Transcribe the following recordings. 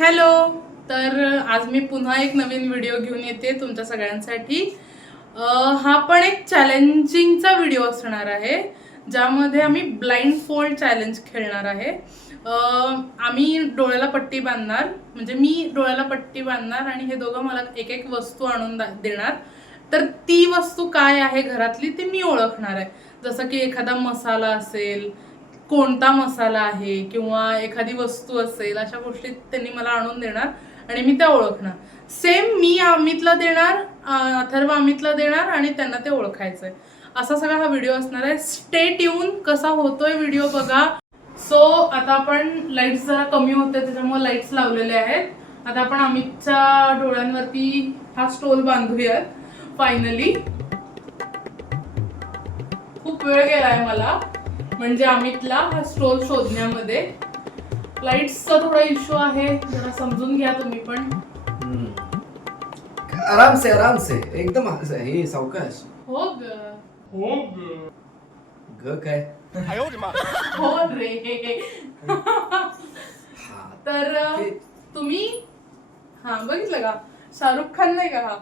Hello. तर आज मी पुन्हा एक नवीन व्हिडिओ घेऊन येते तुमच्या सगळ्यांसाठी. हा पण एक चॅलेंजिंगचा व्हिडिओ असणार आहे ज्यामध्ये आम्ही ब्लाइंड फोल्ड चॅलेंज खेळणार आहे. आम्ही डोळ्याला पट्टी बांधणार, म्हणजे मी डोळ्याला पट्टी बांधणार आणि हे दोघं मला एक एक वस्तू आणून देणार. तर ती वस्तू काय आहे घरातली ते मी ओळखणार आहे. जसं की एखादा मसाला असेल, कोणता मसाला आहे, किंवा एखादी वस्तू असेल, अशा गोष्टी त्यांनी मला आणून देणार आणि मी त्या ओळखणार. सेम मी अमितला देणार, अथर्व अमितला देणार आणि त्यांना ते ओळखायचंय. असा सगळा हा व्हिडिओ असणार आहे. Stay tune. कसा होतोय व्हिडिओ बघा. सो आता आपण लाईट्स जरा कमी होते त्याच्यामुळे लाईट्स लावलेले आहेत. आता आपण अमितच्या डोळ्यांवरती हा स्टोल बांधूयात. फायनली खूप वेळ गेलाय मला, म्हणजे अमितला हा स्टोल शोधण्यामध्ये. लाईट्सचा थोडा इश्यू आहे, जरा समजून घ्या तुम्ही पण. आराम से एकदम हे सावकाश. हो ग काय हो रे. तर तुम्ही बघितलं का, शाहरुख खान नाही का हा?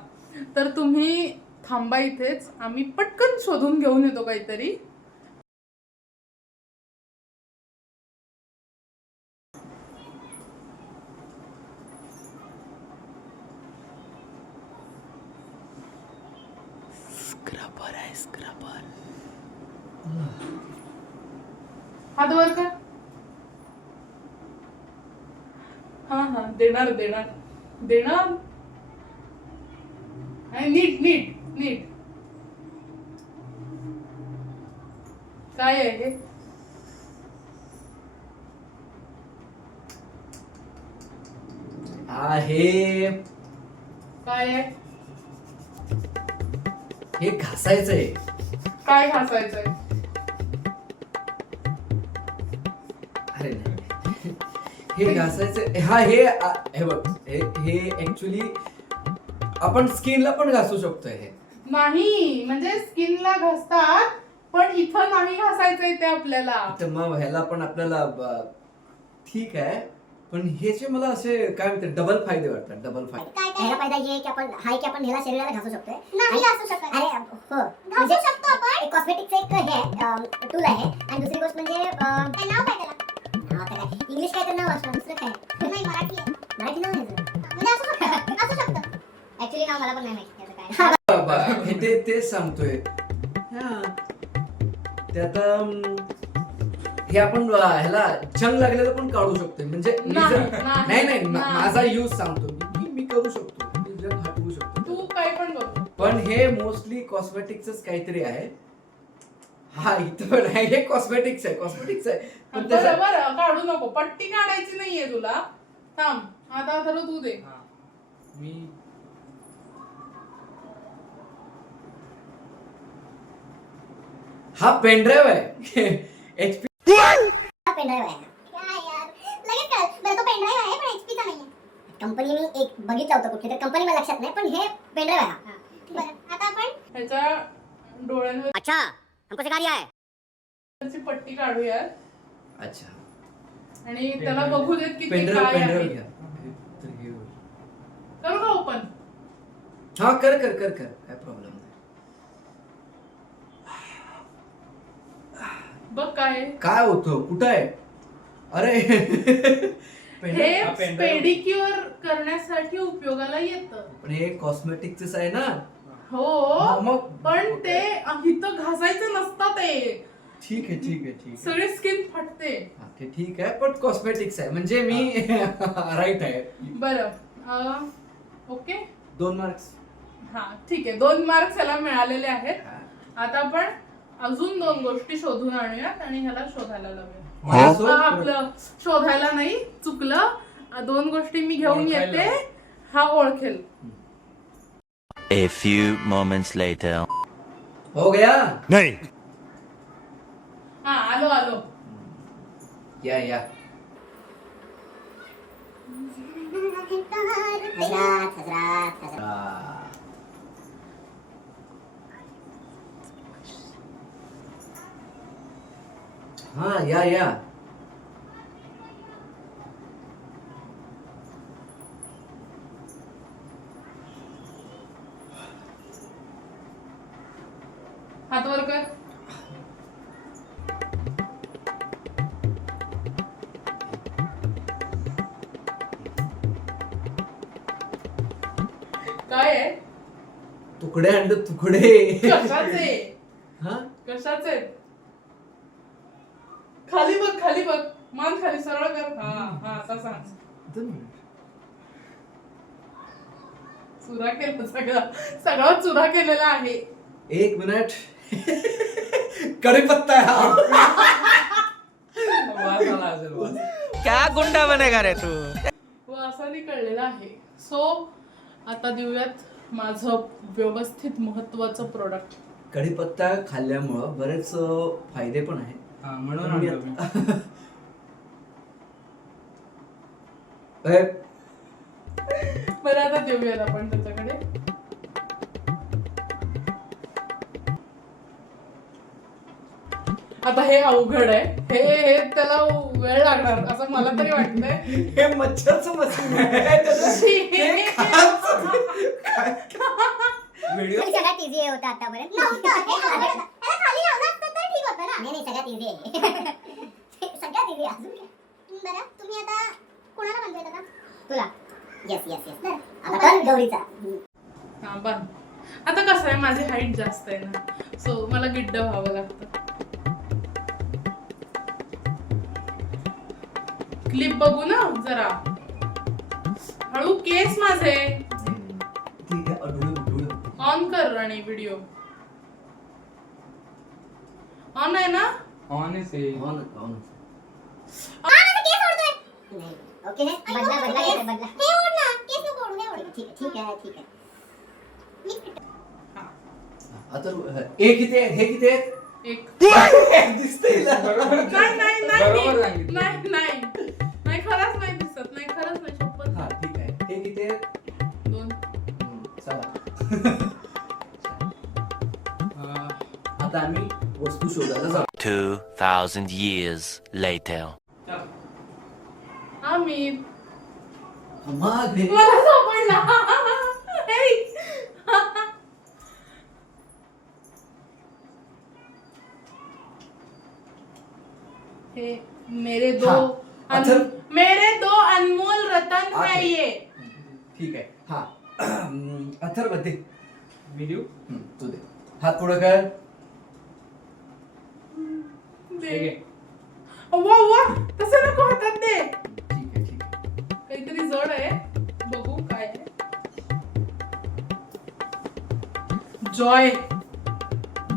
तर तुम्ही थांबा इथेच, आम्ही पटकन शोधून घेऊन येतो काहीतरी. स्क्रबर आहे, स्क्रबर. हात वर कर. हा देणार देणार देणार. नीट नीट नीट. काय आहे हे? आहे काय आहे? हे घासायचंय. काय घासायचंय? अरे नाही, हे घासायचंय. हा हे बघ, हे ऍक्च्युली आपण स्किनला पण घासू शकतोय. हे नाही, म्हणजे स्किनला घासतात पण इथं नाही घासायचंय ते आपल्याला. तर मग ह्याला पण आपल्याला ठीक आहे, पण ह्याचे मला असे काय म्हणते डबल फायदे वाटतात. डबल फायदे. पहिला फायदा ये की आपण ह्याला शरीराला घासू शकतोय. नाही घासू शकत. अरे हो, घासू शकतो आपण. एक कॉस्मेटिकचं एक हे टूल आहे. आणि दुसरी गोष्ट म्हणजे काय नाव काय त्याला? इंग्लिश काय तर नाव असतं, दुसरं काय नाही, मराठी आहे. मराठी नाव आहे. म्हणजे असू शकतं. ऍक्च्युली नाव मला पण नाही माहिती त्याचं काय. तेच सांगतोय. ते आता हे आपण ह्याला जंग लागलेलं पण काढू शकतोय. म्हणजे नाही माझा यूज सांगतो मी करू शकतो. जंग हटवू शकतो. तू काय पण बघ. पण हे मोस्टली कॉस्मेटिक्सच काहीतरी आहे. हा इथं पण आहे. हे कॉस्मेटिक्स आहे पण बरोबर. काढू नको, पट्टी काढायची नाहीये तुला. थांब, आता तर तू दे. मी हा पेनड्राईव्ह आहे. HP पेनड्राईव्ह आहे. काय यार, लगेच कळलं. बरं, तो पेनड्राईव्ह आहे पण HP चा नाहीये. कंपनी मी एक बघितलं होतं कुठे तर, कंपनी मला लक्षात नाही, पण हे पेनड्राईव्ह आहे. बरं, आता आपण ह्याच्या डोळ्यांवर अच्छा, हमको सिखा रिया है. पट्टी काढूया अच्छा, आणि त्याला बघू देत की ते पेनड्राईव्ह काय आहे. घ्या. तर हे करू का ओपन? हा कर काय प्रॉब्लेम नाही. बघ काय होतं, कुठं आहे? अरे हे पेडिक्युअर करण्यासाठी उपयोगाला येतं. पण हे कॉस्मेटिकच आहे ना. हो, मग पण ते इथं घासायचं नसतं. ते ठीक आहे. सगळी स्किन फाटते. ते ठीक आहे, पण कॉस्मेटिक्स आहे म्हणजे मी राईट आहे. बरं, ओके. 2 मार्क्स. हा ठीक आहे, 2 मार्क्स याला मिळालेले आहेत. आता आपण अजून 2 गोष्टी शोधून आणूयात आणि ह्याला शोधायला लावूया. आपलं शोधायला नाही, चुकलं. 2 गोष्टी मी घेऊन येते, हा ओळखेल. A few moments later. हो गया नहीं. हा, आलो. या हजरात. हा या हात वर कर. काय आहे? तुकडे अंड तुकडे. कशाचे? हा कशाचे? खाली बघ, खाली बघ, मान खाली सरळ कर. हा हा तसा दोन मिनिट. चुरा केलं सगळं, सगळं चुरा केलेला आहे. एक मिनिट. कढीपत्ता आहे हा. वास आला असेल, वास. क्या गुंडा बनेगा रे तू. वासाने कळलेला आहे. सो आता देऊयात माझं व्यवस्थित महत्वाचं प्रोडक्ट. कढीपत्ता खाल्ल्यामुळं बरेच फायदे पण आहेत. म्हणून मी आणलं मी. आता- ए, बरं आता देऊयात आपण त्याच्याकडे. आता हे अवघड आहे. हे त्याला वेळ लागणार असं मला तरी वाटतंय. हे मच्छरचं मशीन आहे. शी. व्हिडिओ सगळ्यात इझी होता आतापर्यंत. नव्हतं. हे नव्हतं. त्याला खाली लावलं असतं तर ठीक होतं ना. नाही नाही सगळ्यात इझी आहे. सगळ्यात इझी अजून काय? बरं तुम्ही आता कोणाला बनवायचं आता? तुला येस येस येस. बरं. आता पण गौरीचा. हा बन. आता कसं आहे, माझी हाईट जास्त आहे ना, सो मला गिड्ड व्हावं लागतं. क्लिप बघू ना जरा. हळू केस माझे. ठीक आहे. डोळे ऑन कर आणि व्हिडिओ ऑन आहे ना. ऑनेस्ट आहे. On on. माझा केस ओढतोय. नाही. ओके हे बदला बदला घेते, बदला. हे ओढ ना. केस नको ओढू, हे ओढ. ठीक आहे ठीक आहे ठीक आहे. आता हे किती आहेत? हे किती आहेत? एक. दिसतंय ना. नाही नाही बरोबर नाही सांगितलं. नाही नाही नाही खरंच नाही दिसत. नाही खरंच नाही. शपथ. हा ठीक आहे. हे किती आहेत? 2. चला. आता आम्ही वस्तू शोधायला जाऊ. 2,000 years later. आम्ही मग हे मला सापडला. हे. हे मेरे दो हाँ, अथर्व। मेरे दो अनमोल रतन है आते। ये. ठीक आहे. हा अथर्व दे. मी देऊ? तू दे. हात पुढे कर. दे. ठीक आहे. वा वा तसं नको हातात दे. ठीक आहे ठीक आहे. काहीतरी जड आहे. बघू काय आहे. जॉय.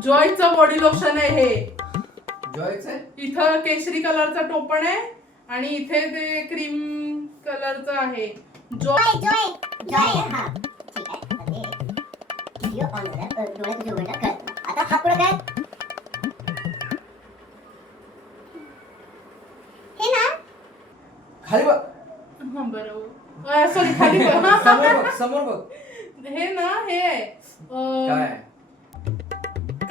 जॉयचं बॉडी लोशन आहे हे. जॉयचं आहे. इथं केशरी कलरचं टोपण आहे आणि इथे ते क्रीम कलरचं आहे. जॉय. जॉय जॉय हा ठीक आहे. आता ते व्हिडिओ ऑन झाला. डोळे तुझे उघडला कळत. आता हा पुढे काय? हे ना. खाली बघ. हा बरोबर. सॉरी खाली बघ. समोर बघ. समोर बघ. हे ना हे आहे. काय?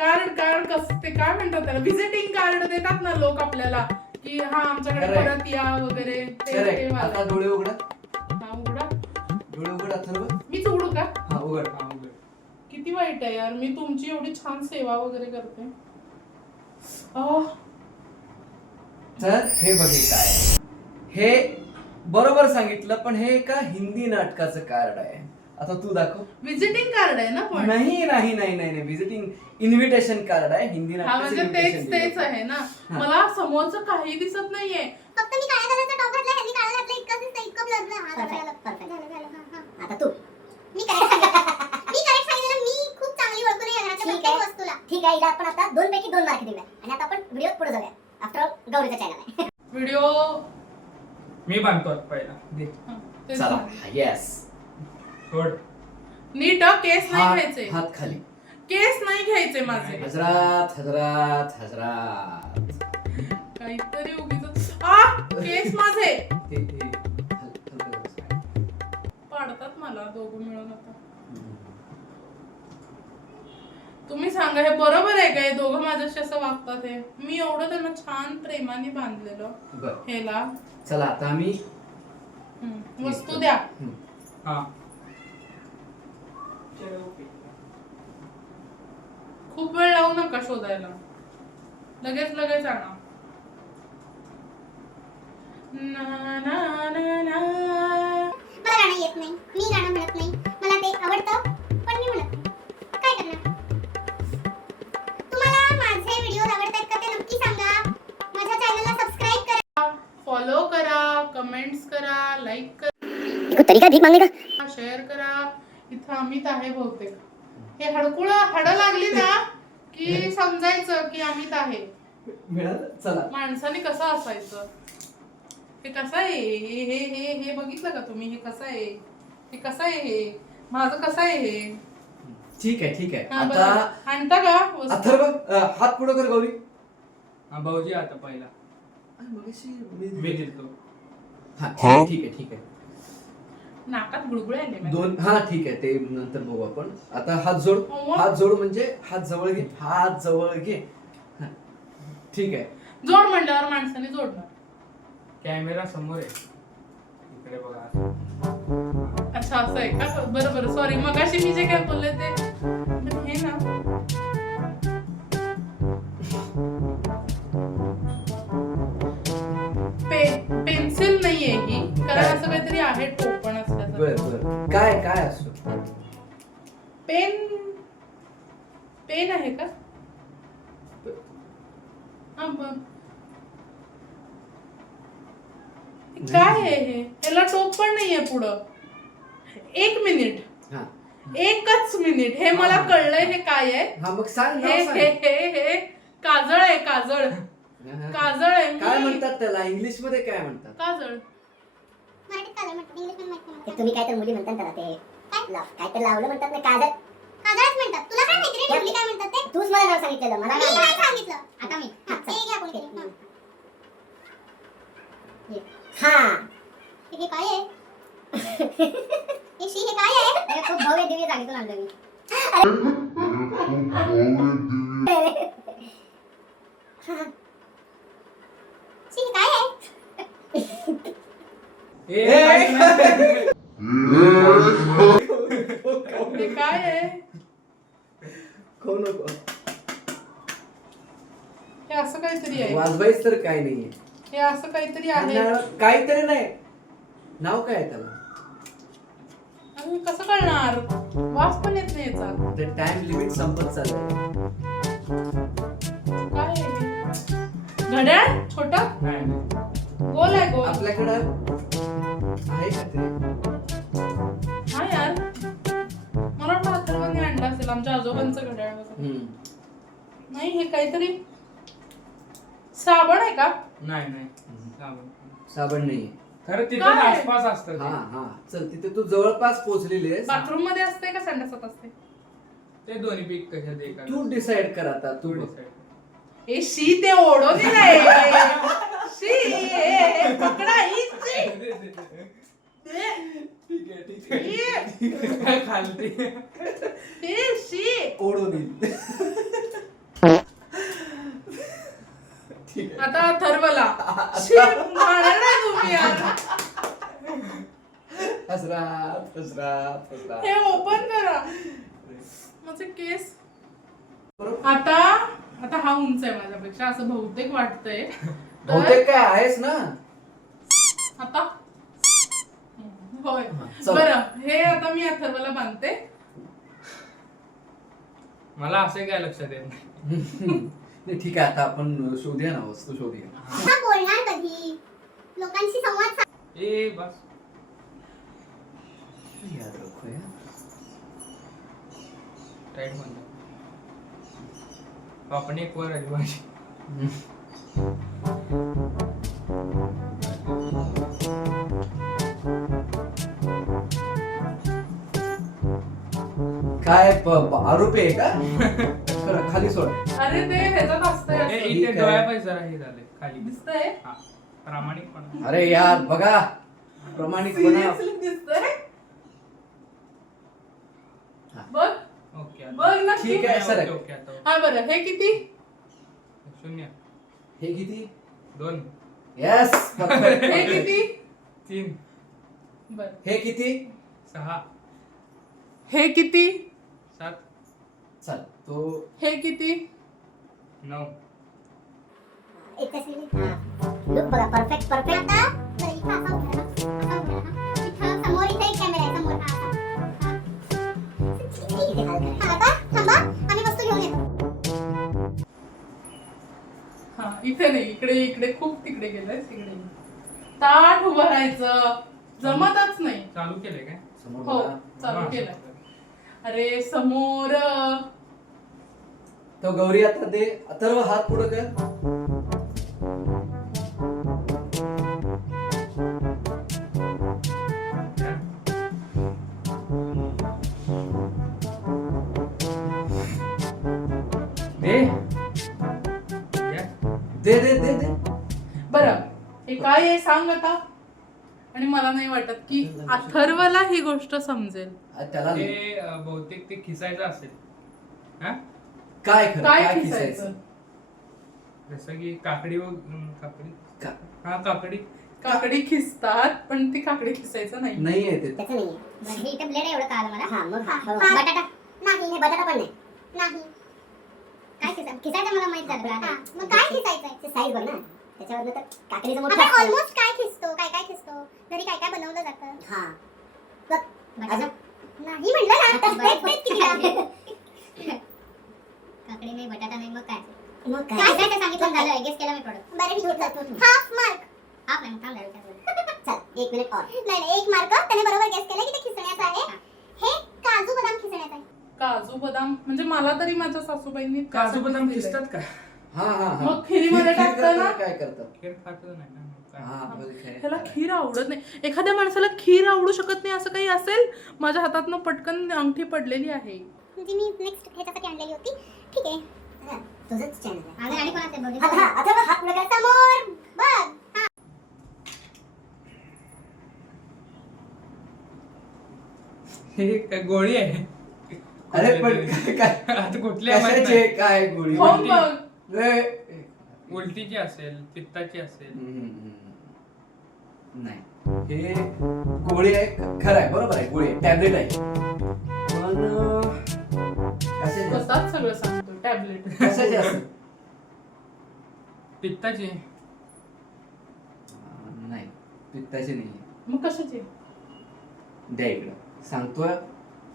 कार्ड कसं ते काय म्हणतात त्याला, व्हिजिटिंग कार्ड देतात ना लोक आपल्याला की हा आमच्याकडे Correct. परत या वगैरे. ते करेक्ट. वाला. आता डोळे उघडा. हा उघडा. डोळे उघड अथर्व. मीच उघडू का? हा उघड. हा, उघड. किती वाईट आहे यार, मी तुमची एवढी छान सेवा वगैरे करते. आह, तर हे बघे काय. हे बरोबर सांगितलं, पण हे एका हिंदी नाटकाचं कार्ड आहे. आता तू दाखव. व्हिजिटिंग कार्ड आहे ना पण. नाही नाही नाही नाही नाही. व्हिजिटिंग इन्व्हिटेशन कार्ड आहे. हिंदी हा नाटकाचं म्हणजे तेच invitation तेच दिलं. आहे ना. हा. मला समोरचं काही दिसत नाहीये. फक्त मी काळ्या कलरचा टॉप घातला, ह्यांनी काळं घातलं, इतकंच दिसतं, इतकं ब्लर ना. हा, Perfect, झालं, perfect. झालं, झालं. हा, हा. आता तू. मी करेक्ट सांगितलं. मी करेक्ट सांगितलं. मी खूप चांगली ओळखून आहे या घराच्या ठीक प्रत्येक आहे. वस्तूला. ठीक आहे. हिला आपण आता 2 पैकी 2 मार्क देऊया आणि आता आपण व्हिडिओ पुढे जाऊया. आफ्टर ऑल गौरीचा चॅनल आहे. व्हिडिओ मी बांधतो पहिला. दे. चला. येस. सोड. नीट केस नाही घ्यायचे. हात खाली. केस नाही घ्यायचे माझे. हजरात हजरात हजरात. काहीतरी उगीच केस माझे ते पाडतात मला दोघं मिळून. आता तुम्ही सांगा हे बरोबर आहे का? हे दोघं माझ्याशी असं वागतात. हे मी एवढं त्यांना छान प्रेमाने बांधलेलं बर. हेला. चला आता आम्ही वस्तू द्या. हा. खूप वेळ लावू नका शोधायला, लगेच लगेच आणा. ना ना ना ना. मला गाणं येत नाही, मी गाणं म्हणत नाही, मला ते आवडतं पण मी म्हणत नाही. काय करणार? तुम्हाला माझे व्हिडिओ आवडतात का ते नक्की सांगा. माझ्या चॅनलला सबस्क्राईब करा, फॉलो करा, कमेंट्स करा, लाईक करा, कोई तरीका भीख मांगने का? शेअर करा. इथं अमित आहे बहुतेक. हे हाडं लागली ना की समजायचं की अमित आहे. मिळालं चला. माणसाने कसं असायचं. हे कसं आहे, हे हे हे हे बघितलं का तुम्ही? हे कसं आहे, हे कसं आहे, हे माझं कसं आहे हे. ठीक आहे ठीक आहे. हा, आता बरं. आणता का वस्तू? अथर्व हात पुढे कर गौरी. हा भाऊजी आता पहिला मगाशी मी दिलतो. हा ठीक आहे ठीक आहे. नाकात गुळगुळे आले माझ्या. दोन हा ठीक आहे ते नंतर बघू आपण. आता हात जोड. अव्वा. हात जोड म्हणजे हात जवळ घे. हात जवळ घे. हा, ठीक आहे. जोड म्हणल्यावर माणसाने जोडणार. कॅमेरा समोर आहे, इकडे बघा. अच्छा असं आहे का? बरं बरं सॉरी. मगाशी मी जे काय बोलले ते पण हे ना. पेन्सिल नाहीये ही, कारण काय? असं काहीतरी आहे टोपण असल्याचं. बर बर. काय काय असतो? पेन आहे का? हा काय आहे हे? याला टोप पण नाहीये पुढं. 1 मिनिट, हा 1च मिनिट. हे मला हा. कळलंय हे काय आहे. हा मग सांग हे नाव सांग. हे हे हे काजळ आहे. काजळ काजळ आहे. काय म्हणतात त्याला इंग्लिश मध्ये काय म्हणतात? काजळ. मराठीत काजळ म्हणतात, इंग्लिशमध्ये माहित नाही ते मला. तुम्ही काय तर मुली म्हणतात त्याला ते काय तर लावलं म्हणतात ना काजळ. काजळच म्हणतात. तुला काय माहिती रे मुली काय म्हणतात ते? तूच मला नाव सांगितलेलं मला मी नाही नाही माहिती. सांगितलं. आता मी हा, ते घ्या कोणी तरी. हा हे काय आहे? हे शी हे काय आहे? अरे खूप भव्य दिव्य जागेतून आणलं मी. शी हे काय आहे? हे काय आहे? खाऊ नको. हे असं काहीतरी आहे. वाजवायच तर काय नाहीये. हे असं काहीतरी आहे. काहीतरी नाही. नाव काय आहे त्याला? आणि कसं कळणार? वास पण येत नाही याचा. ते टाइम लिमिट संपत चाललंय. काय आहे हे? घड्याळ छोटा नाही नाही. गोल आहे गोल. आपल्याकडं आहे का ते? हा यार, मला वाटतं अथर्वने आणलं असेल आमच्या आजोबांचं घड्याळ वगैरे. नाही हे काहीतरी साबण आहे का? नाही नाही साबण. साबण नाहीये. खरं तिथं काय? आसपास असतं हा ते. हा चल तिथे तू जवळपास पोहोचलेली आहेस. बाथरूम मध्ये असते का संडासात असते? ते दोन्ही पीक कशात एका तू डिसाइड कर आता. तू बघ. ए शी ते ओढो दिलाय. शी ए, पकडा ही शी. ठीक आहे ठीक ये. आहे. खालती ए, शी. ओढून येईल. ठीक आहे. आता अथर्वला शी मारणार नाही तुम्ही यार. हसरा हसरा हसरा. हे ओपन करा. माझे केस. आता आता हा उंच आहे माझ्यापेक्षा असं बहुतेक वाटतंय. बहुतेक काय आहेस ना. आता होय. चल. बरं हे आता मी अथर्वला बांधते. मला असे काय लक्षात येत नाही. नाही, ठीक आहे आता आपण शोधूया ना वस्तू शोधूया. हा बोलणार कधी? लोकांशी संवाद साध. ए बस. याद रखूया. टाईट म्हणतो. आपण एक वर आली माझी. काय आरोपी आहे का? खरं, खाली सोड. अरे ते ह्याच्यात असतंय ए, असं. इथे ठीक आहे. डोळ्यापाशी जरा हे झाले खाली. दिसतंय. हा. प्रामाणिकपणा. अरे यार बघा प्रामाणिकपणा. Seriously दिसतंय. हा. बघ ओके आता. बघ नक्की. ठीक आहे, सर. ओके ओके आता. हा बरं हे किती? 0 हे किती? 2 येस. हे 3 किती? 3 3 बर हे किती? 6हे किती? 7 चल तो हे किती? 9. एक लुक बघा परफेक्ट परफेक्ट. आता बरं, इथं असा उभा राहा. असा उभा राहा. इथं समोर इथे एक कॅमेरा आहे समोर. हा, आता थांबा आम्ही वस्तू घेऊन येतो. हा इथे नाही, इकडे इकडे खूप तिकडे गेलंय. तिकडे ताट उभं राहायचं जमतच नाही. चालू केलंय काय? समोर हो बघा. चालू हा. केलंय. अरे समोर तो गौरी आता दे अथर्व हात पुढं कर. दे. घ्या. दे दे दे दे. बरं हे काय आहे सांग आता. आणि मला नाही वाटत की अथर्वला ही गोष्ट समजेल. त्याला ते बहुतेक ते खिसायचं असेल. हा काय खरं काय काय खिसायचं? खिसायचं? जसं की काकडी व काकडी. का- हा काकडी. काकडी खिसतात पण ती काकडी खिसायचं नाही. नाहीये ते. त्याचं नाहीये. बरं, हे इथं ब्लेड आहे एवढं कळालं मला. हा मग हा हो. हा. बटाटा नाही हे बटाटा पण नाही. नाही. काय खिसायचं मला माहित झालं. हा, मग काय खिसायचंय? ते साईज बघ ना त्याच्यावर तर काकडीचं मोठं आपण असतं. ऑलमोस्ट काय खिसतो काय काय खिसतो घरी काय काय बनवलं जातं. हा बघ बटाटा. नाही म्हणलं ना. तेच किती वेळा. काकडी नाही बटाटा नाही मग काय काय काय ते सांगितलं झालं गेस केला मी प्रोडक्ट. बरं ठीक आहे. Half mark. हाफ नाही थांब जरा. चल 1 मिनिट और. नाही 1 मार्क त्याने बरोबर गेस केलं की ते खिसण्याचं आहे. हे काजू बदाम खिसण्याचं आहे. काजू बदाम म्हणजे मला तरी माझ्या सासूबाईंनी काजू बदाम दिलंय. खिसतात का? हा हा हा. मग खिरीमध्ये खीर टाकतं करताना ना? काय करतात? खीर खातो नाही ना मग काय? हा बघ काय. त्याला खीर आवडत नाही. एखाद्या माणसाला खीर आवडू शकत नाही असं काही असेल. माझ्या हातातनं पटकन अंगठी पडलेली आहे. म्हणजे मी नेक्स्ट ह्याच्यासाठी आणलेली होती. ठीक आहे. तुझंच चॅनल आहे. आणि कोणाचे बघू. हा आता हात पुढे कर. समोर बघ. हा. हे काय गोळी आहे? अरे पण काय आता कुठली आहे माहित कशाचे नाही. काय गोळी? खाऊन बघ. ए, उलटीची असेल, पित्ताची असेल. नाही हे गोळी आहे खरं आहे बरोबर आहे गोळी आहे टॅबलेट आहे पण कशाचे असतात? बसाच सगळं सांगतो. टॅबलेट. कशाचे असतात? पित्ताची. नाही पित्ताचे नाही मग कशाची? द्या इकडं सांगतोय.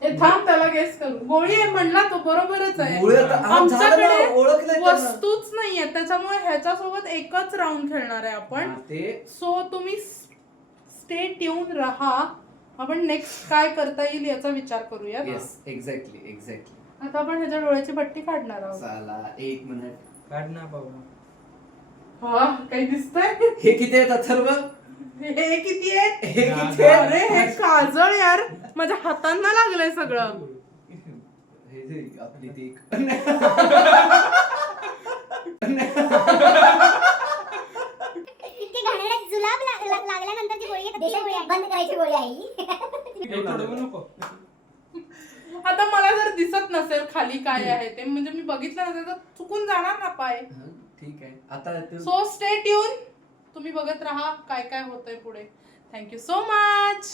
ए थांब त्याला गेस करू. गोळी आहे म्हणला तो बरोबरच आहे. गोळी आता- हा, झालं ना, आमच्याकडे ओळखलंय त्यांना. वस्तूच नाहीये त्याच्यामुळे ह्याच्यासोबत एकच राऊंड खेळणार आहे आपण. हा, ते सो तुम्ही स्टे ट्यून राहा. आपण नेक्स्ट काय करता येईल याचा विचार करूया. येस एक्झॅक्टली आता आपण ह्याच्या डोळ्याची पट्टी काढणार आहोत. चला 1 मिनिट. काढ ना बाबा. हा काही दिसतंय? हे किती आहेत अथर्व? हे किती आहे? हे किती अरे हे आहेत? काजळ यार माझ्या हातांना लागलंय सगळं. हे जे आपली ती इतके घाणेरडे जुलाब लागल्यानंतरची गोळी आहे तर ती गोळी आहे. बंद करायची गोळी आहे ही. हे तोडवू नको. आता मला जर दिसत नसेल खाली काय आहे ते म्हणजे मी बघितलं नसेल तर चुकून जाणार ना पाय. हा, ठीक आहे आता ते- सो स्टे ट्यून. तुम्ही बघत राहा काय काय होतंय पुढे. Thank you so much.